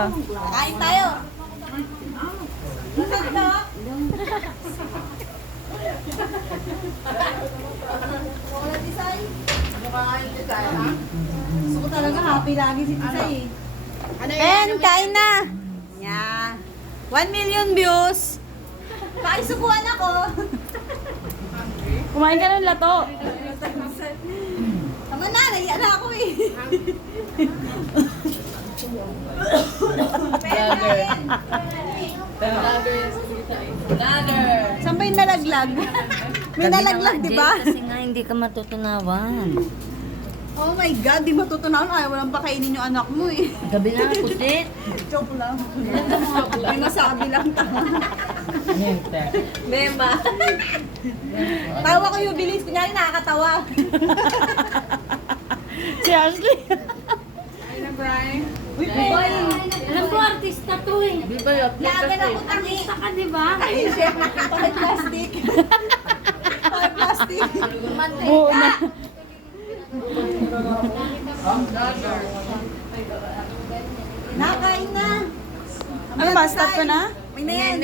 Kain tayo. Wala design. Gusto ko talaga happy lagi si Tisay eh. Ben, kain na! Yeah. 1 million views. Kaisubuan ako. Kumain ka ng lato. Tama na, naiya na ako eh. Saan ba yung nalaglag? May nalaglag, di ba? Kasi nga hindi ka matutunawan. Oh my God, di matutunaw na. Ayaw walang pakainin yung anak mo eh. Gabi na, pusit. Joke lang. May masabi lang tama. Bema. Tawa ko yung bilis. Kunyari nakakatawa. Si Ashley. Uy, boy. Alam ko, artista to eh. Di ba yun? Lagan ako tangi. Artista ka, di ba? Ay, syempre. Pakit plastic. Pakit plastic. Oo na. Nakain na. Ano ba, stop ko na? May na yan.